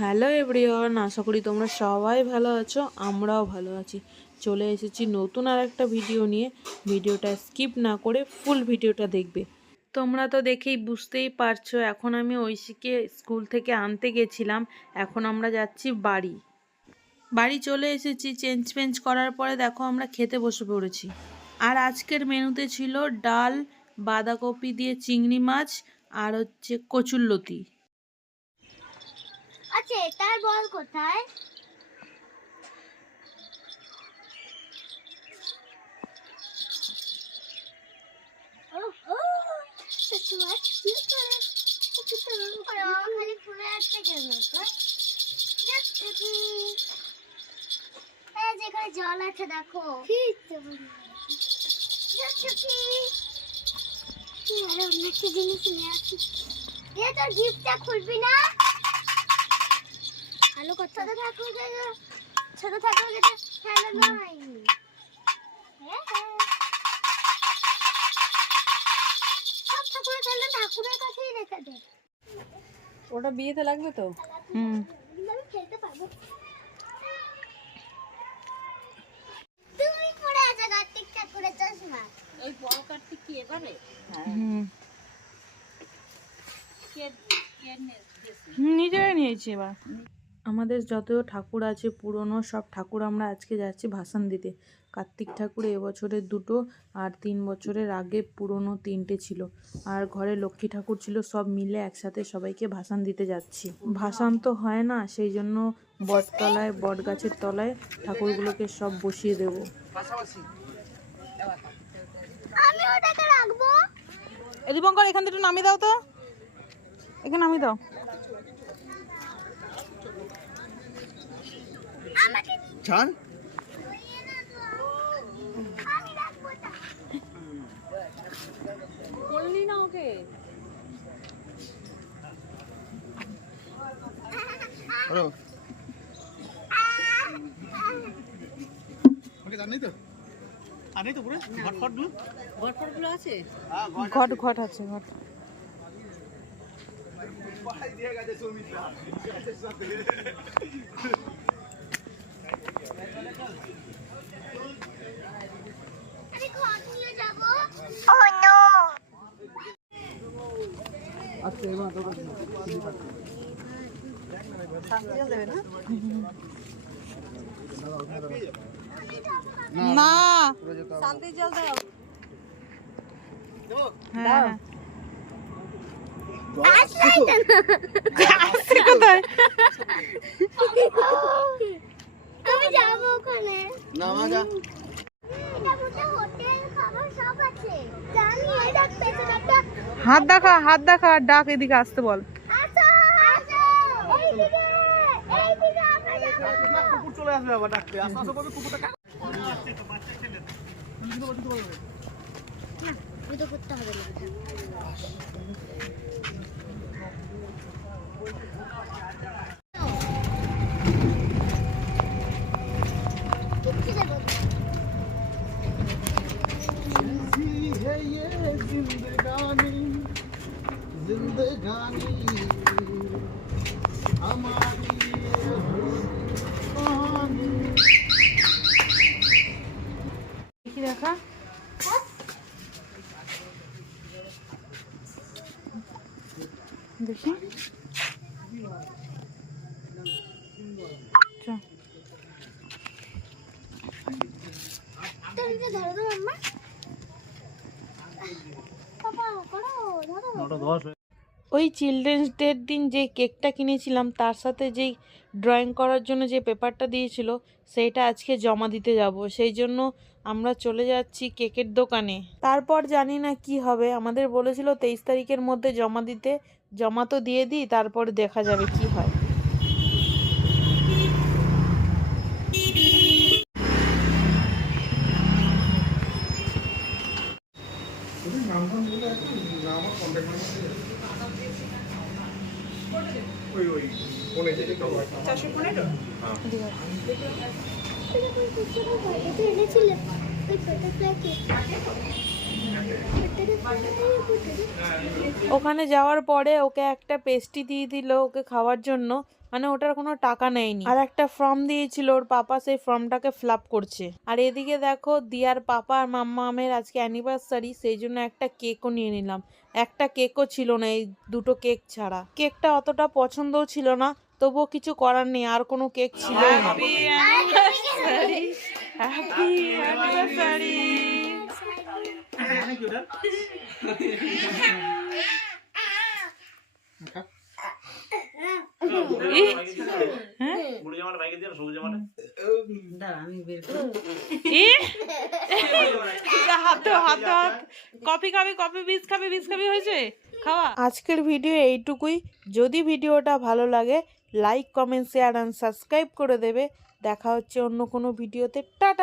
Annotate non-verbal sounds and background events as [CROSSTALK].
Hello everyone, আশা করি তোমরা সবাই ভালো আছো, আমরাও ভালো আছি। চলে এসেছি নতুন আর একটা ভিডিও নিয়ে। ভিডিওটা স্কিপ না করে ফুল ভিডিওটা দেখবে। তোমরা তো দেখেই বুঝতেই পারছ, এখন আমি ঐশীকে স্কুল থেকে আনতে গেছিলাম। এখন আমরা যাচ্ছি বাড়ি। বাড়ি চলে এসেছি চেঞ্জ ফেঞ্জ করার পরে দেখো আমরা খেতে বসে পড়েছি। আর আজকের মেনুতে ছিল ডাল, বাঁধাকপি দিয়ে চিংড়ি মাছ আর হচ্ছে কচুরলতি আচ্ছা তার বল কোথায়? খালি ফুলে আসছে কেন যেখানে জল আছে দেখো। অন্য একটা জিনিস নিয়ে আসি এ তোর গিফটটা খুলবি না? ভালো কথা। ছোট ঠাকুর ছোট ঠাকুর খেলা হ্যাঁ, হ্যাঁ। সব ঠাকুরের খেলনা ঠাকুরের কাছেই রেখে দে। ওটা বিয়েতে লাগবে তো? হুম। আমি খেলতে পারব। তুমি পড়ে আছো কার্তিক ঠাকুরের চশমা। ওই বড় কার্তিক কি এবারে? হুম। কে কে নে- দিয়েছে? হুম, নিজেরাই নিয়েছি এবার। আমাদের যত ঠাকুর আছে পুরনো সব ঠাকুর আমরা আজকে যাচ্ছি ভাসান দিতে। কার্তিক ঠাকুর এবছরের দুটো আর তিন বছরের আগে পুরনো তিনটে ছিল। আর ঘরে লক্ষ্মী ঠাকুর ছিল সব মিলে একসাথে সবাইকে ভাসান দিতে যাচ্ছি। ভাসান তো হয় না সেই জন্য বটতলায় বট গাছের তলায় ঠাকুরগুলোকে সব বসিয়ে দেবো। আমি ওটাকে রাখব। দীপঙ্কর এখান থেকে নামিয়ে দাও তো। এখানে নামিয়ে দাও। ছাড় আমি রাখব ওটা। বললি না ওকে। হ্যালো। ওকে জানি তো? পুরো? গুলো? ঘটফটগুলো আছে? ঘট ঘট আছে ঘট। যাব Oh no! আচ্ছা এবার তোকে না। শান্তি জল দাও। হ্যাঁ। কোথায়? [LAUGHS] যাব ওখানে। না মা যা। এটা বুঝতে হোটেল খাবার সব আছে। জানি এই দেখ পেছনে একটা হাত দেখা হাত দেখা আর ডাক এদিকে আসতে বল। চলে আসবে আবার ডাকতে। কুকুরটা করতে হবে না जिंदगानी जिंदगानी हमारी İki dakika. Bakayım. Tamam. Dur bir de ama. ওই চিলড্রেন্স ডের দিন যে কেকটা কিনেছিলাম, তার সাথে যেই ড্রয়িং করার জন্য যে পেপারটা দিয়েছিল, সেইটা আজকে জমা দিতে যাব। সেই জন্য আমরা চলে যাচ্ছি কেকের দোকানে। তারপর জানি না কি হবে। আমাদের বলেছিল তেইশ তারিখের মধ্যে জমা দিতে। জমা তো দিয়ে দিই, তারপর দেখা যাবে কি হয়। ওখানে যাওয়ার পরে ওকে একটা পেস্ট্রি দিয়ে দিল ওকে খাওয়ার জন্য। মানে ওটার কোনো টাকা নেয়নি। আর একটা ফর্ম দিয়েছিল ওর পাপা সেই ফর্মটাকে ফিল করছে। আর এদিকে দেখো দিয়ার পাপা আর মাম্মা আমের আজকে অ্যানিভার্সারি সেই জন্য একটা কেকও নিয়ে নিলাম। একটা কেকও ছিল না এই দুটো কেক ছাড়া। কেকটা অতটা পছন্দও ছিল না। তবুও কিছু করার নেই আর কোনো কেক ছিল। কফি খাবি কফি বিস খাবি বিস খাবি হয়েছে খাওয়া আজকের ভিডিও এইটুকুই। যদি ভিডিওটা ভালো লাগে like comment share and subscribe করে দেবে। দেখা হচ্ছে অন্য কোনো ভিডিওতে টাটা!